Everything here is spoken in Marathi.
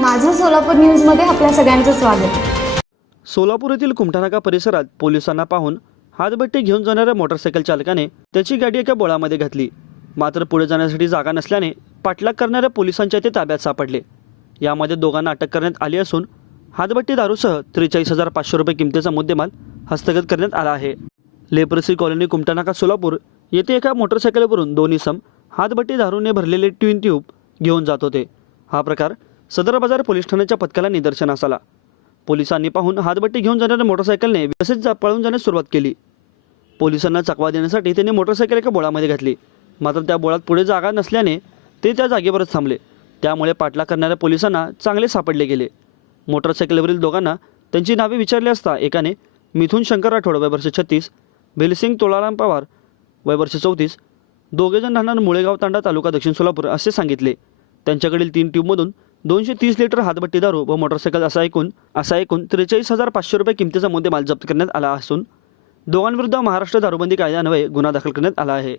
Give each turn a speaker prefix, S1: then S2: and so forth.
S1: माझं सोलापूर न्यूजमध्ये आपल्या सगळ्यांचं स्वागत.
S2: सोलापूर येथील कुमठानाका परिसरात पोलिसांना पाहून हातभट्टी घेऊन जाणाऱ्या मोटरसायकल चालकाने त्याची गाडी एका बोळामध्ये घातली. मात्र पुढे जाण्यासाठी जागा नसल्याने पाठलाग करणाऱ्या पोलिसांच्या ते ताब्यात सापडले. यामध्ये दोघांना अटक करण्यात आली असून हातभट्टी दारूसह त्रेचाळीस हजार पाचशे रुपये किमतीचा मुद्देमाल हस्तगत करण्यात आला आहे. लेप्रसी कॉलनी कुमटानाका सोलापूर येथे एका मोटरसायकलवरून दोन्ही सम हातभट्टी दारूने भरलेले ट्विन ट्यूब घेऊन जात होते. हा प्रकार सदर बाजार पोलीस ठाण्याच्या पथकाला निदर्शनास आला. पोलिसांनी पाहून हातबट्टी घेऊन जाणाऱ्या मोटरसायकलने व्यवस्थित जा पळून जाण्यास सुरुवात केली. पोलिसांना चकवा देण्यासाठी त्यांनी मोटरसायकल एका बोळामध्ये घातली. मात्र त्या बोळात पुढे जागा नसल्याने ते त्या जागेवरच थांबले. त्यामुळे पाठलाग करणाऱ्या पोलिसांना चांगले सापडले गेले. मोटरसायकलवरील दोघांना त्यांची नावे विचारली असता एकाने मिथुन शंकर राठोड वयवर्ष छत्तीस भिलसिंग तोलाराम पवार वयवर्ष चौतीस दोघेजण राहणार मुळेगाव तांडा तालुका दक्षिण सोलापूर असे सांगितले. त्यांच्याकडील तीन ट्यूबमधून दोनशे तीस लिटर हातभट्टी दारू व मोटरसायकल असा एकूण असा एकूण त्रेचाळीस हजार पाचशे रुपये किमतीचा मुद्देमाल जप्त करण्यात आला असून दोघांविरुद्ध महाराष्ट्र दारूबंदी कायद्यान्वये गुन्हा दाखल करण्यात आला आहे.